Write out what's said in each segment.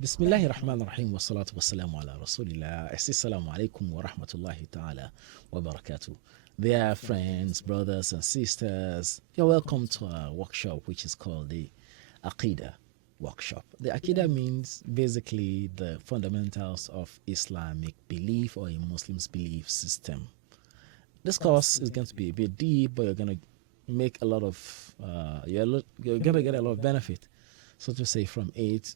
Bismillahir Rahmanir Rahim wa salatu wa salamu ala Rasulillah. Assalamu alaikum wa rahmatullahi ta'ala wa barakatuh. Dear friends, brothers, and sisters, you're welcome to our workshop, which is called the Aqeedah workshop. The Aqeedah means basically the fundamentals of Islamic belief or a Muslim's belief system. This course is going to be a bit deep, but you're going to make a lot of, you're going to get a lot of benefit, so to say, from it.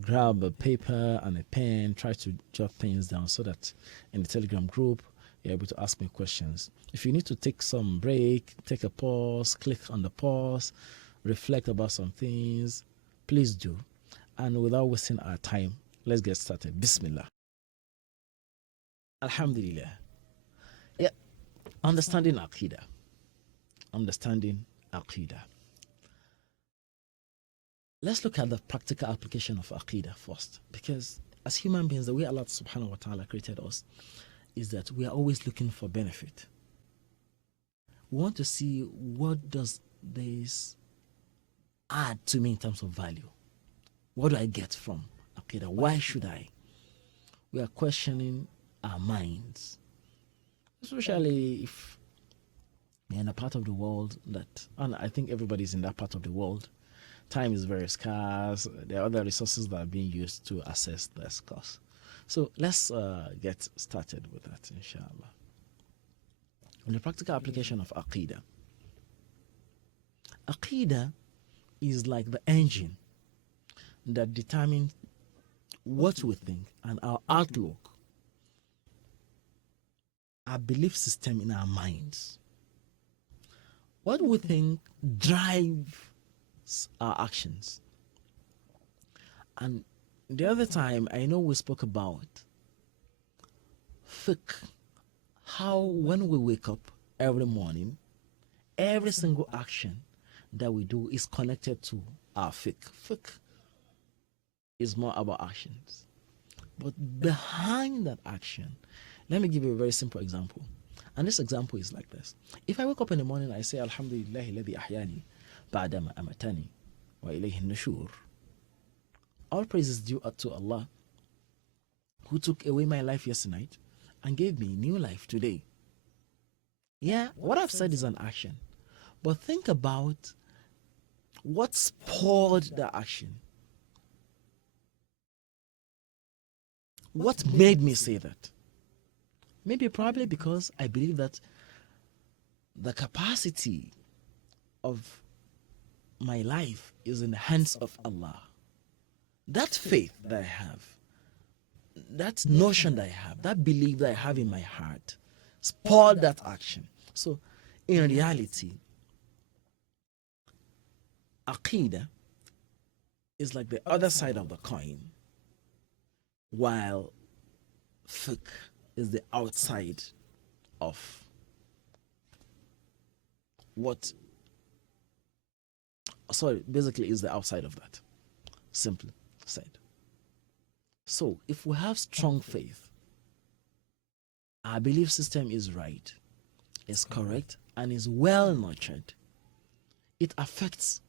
Grab a paper and a pen, try to jot things down so that in the Telegram group you're able to ask me questions. If you need to take some break, take a pause, click on the pause, reflect about some things, please do. And without wasting our time, let's get started. Bismillah. Alhamdulillah. Yeah, understanding Aqeedah. Understanding Aqeedah. Let's look at the practical application of Aqeedah first, because as human beings, the way Allah subhanahu wa ta'ala created us is that we are always looking for benefit. We want to see, what does this add to me in terms of value? What do I get from Aqeedah? Why should I? We are questioning our minds, especially if we're in a part of the world that, and I think everybody's in that part of the world, time is very scarce. There are other resources that are being used to assess this course. So let's get started with that, inshallah. The practical application of Aqeedah. Aqeedah is like the engine that determines what we think and our outlook, our belief system in our minds. What we think drives our actions. And the other time, I know we spoke about fiqh, how when we wake up every morning, every single action that we do is connected to our fiqh. Fiqh is more about actions. But behind that action, let me give you a very simple example. And this example is like this. If I wake up in the morning, I say, Alhamdulillah, alladhi ahyani ba'dama amatani wa ilayhi nushur. All praise is due to Allah, who took away my life yesterday night and gave me new life today. Yeah, what I've said is an action. But think about what spurred the action. What made me say that? Maybe probably because I believe that the capacity of my life is in the hands of Allah. That faith that I have, that notion that I have, that belief that I have in my heart, spurred that action. So, in reality, Aqeedah is like the other side of the coin, while fiqh is the outside of what, basically is the outside of that, simply said. So if we have strong faith, our belief system is right, is correct, and is well nurtured, it affects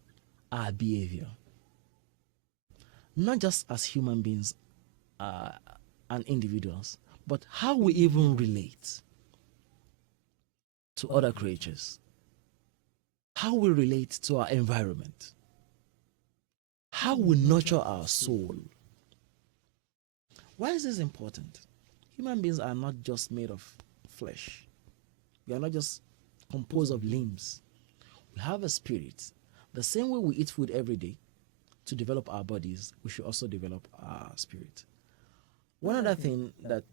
our behavior, not just as human beings and individuals, but how we even relate to other creatures, how we relate to our environment, how we nurture our soul. Why is this important? Human beings are not just made of flesh. We are not just composed of limbs. We have a spirit. The same way we eat food every day to develop our bodies, we should also develop our spirit. One other thing that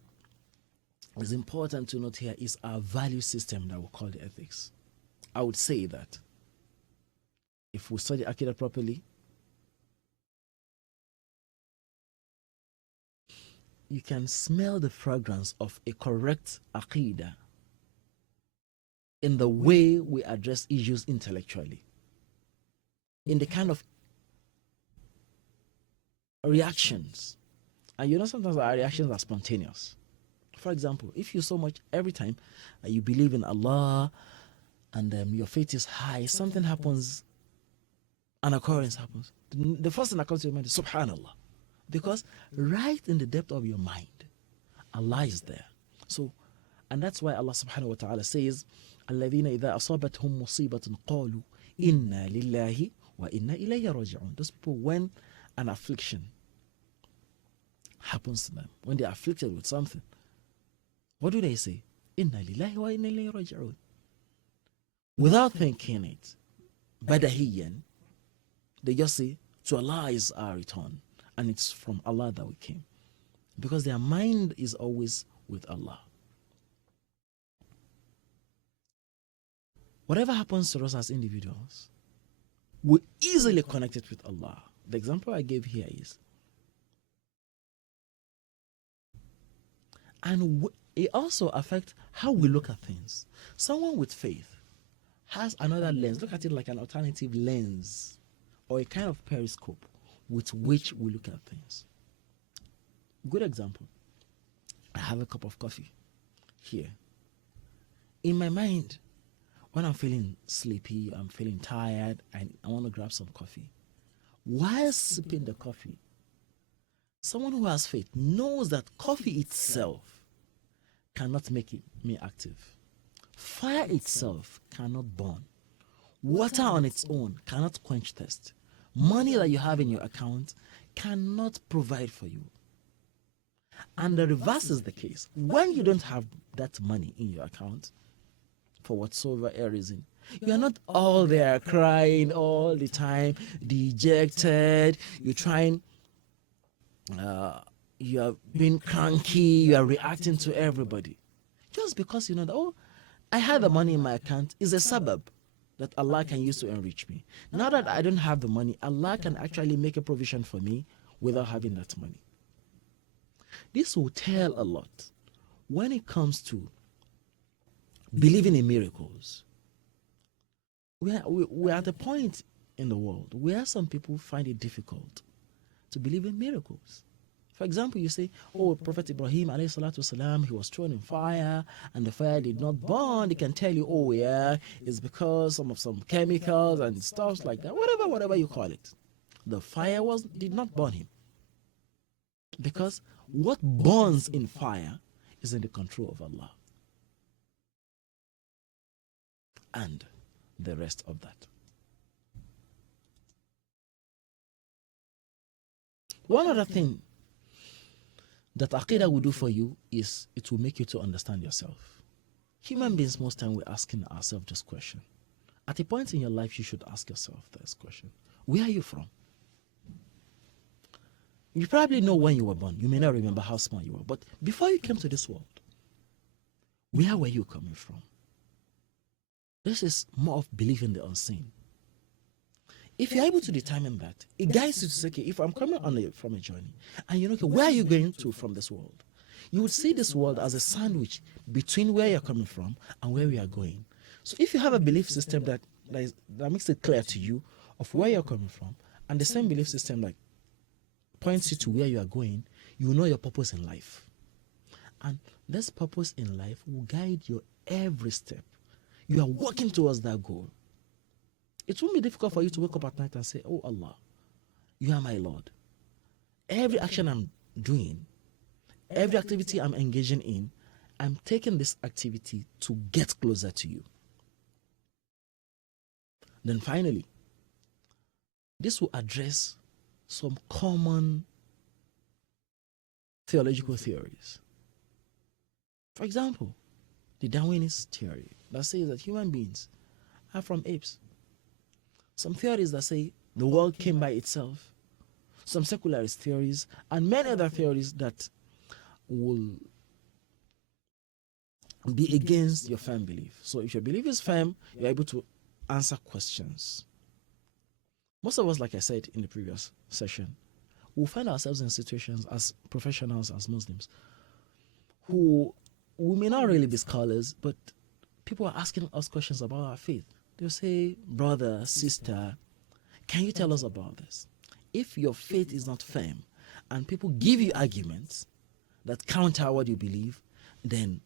is important to note here is our value system that we call the ethics. I would say that if we study Aqeedah properly, you can smell the fragrance of a correct Aqeedah in the way we address issues intellectually, in the kind of reactions. And sometimes our reactions are spontaneous. For example, if you so much every time you believe in Allah and your faith is high, something happens, an occurrence happens, the first thing that comes to your mind is Subhanallah. Because right in the depth of your mind, Allah is there. So, and that's why Allah subhanahu wa ta'ala says, الَّذِينَ إِذَا أَصَابَتْهُمْ مُصِيبَةٌ قَالُوا إِنَّا لِلَّهِ وَإِنَّا إِلَيْهِ رَاجِعُونَ. Those people, when an affliction happens to them, when they're afflicted with something, what do they say? إِنَّا لِلَّهِ وَإِنَّا إِلَيْهِ رَاجِعُونَ. Without thinking it, badahiyan, they just say, to Allah is our return, and it's from Allah that we came. Because their mind is always with Allah. Whatever happens to us as individuals, we easily connect it with Allah. The example I gave here is, and it also affects how we look at things. Someone with faith has another lens. Look at it like an alternative lens or a kind of periscope with which we look at things. Good example. I have a cup of coffee here. In my mind, when I'm feeling sleepy, I'm feeling tired, and I want to grab some coffee. While sipping the coffee, someone who has faith knows that coffee itself cannot make me active. Fire itself cannot burn. Water on its own cannot quench thirst. Money that you have in your account cannot provide for you. And the reverse is the case. When you don't have that money in your account, for whatsoever reason, you are not all there crying all the time, dejected, you're trying, you are being cranky, you are reacting to everybody. Just because you know that, oh, I had the money in my account is a sabab that Allah can use to enrich me. Now that I don't have the money, Allah can actually make a provision for me without having that money. This will tell a lot when it comes to believing in miracles. We're at a point in the world where some people find it difficult to believe in miracles. For example, you say, oh, Prophet Ibrahim alayhi salatu wasalam, he was thrown in fire and the fire did not burn. They can tell you, oh yeah, it's because of some chemicals and stuff like that. Whatever you call it. The fire did not burn him. Because what burns in fire is in the control of Allah. And the rest of that. One other thing that Aqeedah will do for you is it will make you to understand yourself. Human beings, most time, we're asking ourselves this question. At a point in your life, you should ask yourself this question. Where are you from? You probably know when you were born. You may not remember how small you were. But before you came to this world, where were you coming from? This is more of believing the unseen. If you're able to determine that, it guides you to say, okay, if I'm coming from a journey, and you know, okay, where are you going to from this world? You would see this world as a sandwich between where you're coming from and where we are going. So if you have a belief system that makes it clear to you of where you're coming from, and the same belief system that points you to where you are going, you will know your purpose in life. And this purpose in life will guide your every step. You are working towards that goal. It won't be difficult for you to wake up at night and say, oh Allah, you are my Lord. Every action I'm doing, every activity I'm engaging in, I'm taking this activity to get closer to you. Then finally, this will address some common theological theories. For example, the Darwinist theory that says that human beings are from apes. Some theories that say the world came by itself. Some secularist theories and many other theories that will be against your firm belief. So if your belief is firm, you're able to answer questions. Most of us, like I said in the previous session, will find ourselves in situations as professionals, as Muslims, who we may not really be scholars, but people are asking us questions about our faith. They'll say, brother, sister, can you tell us about this? If your faith is not firm and people give you arguments that counter what you believe, then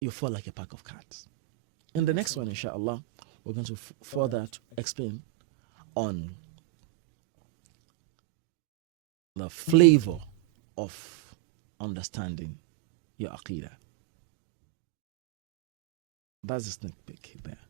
you fall like a pack of cards. In the next one, inshallah, we're going to further explain on the flavor of understanding your Aqeedah. That's a sneak peek there.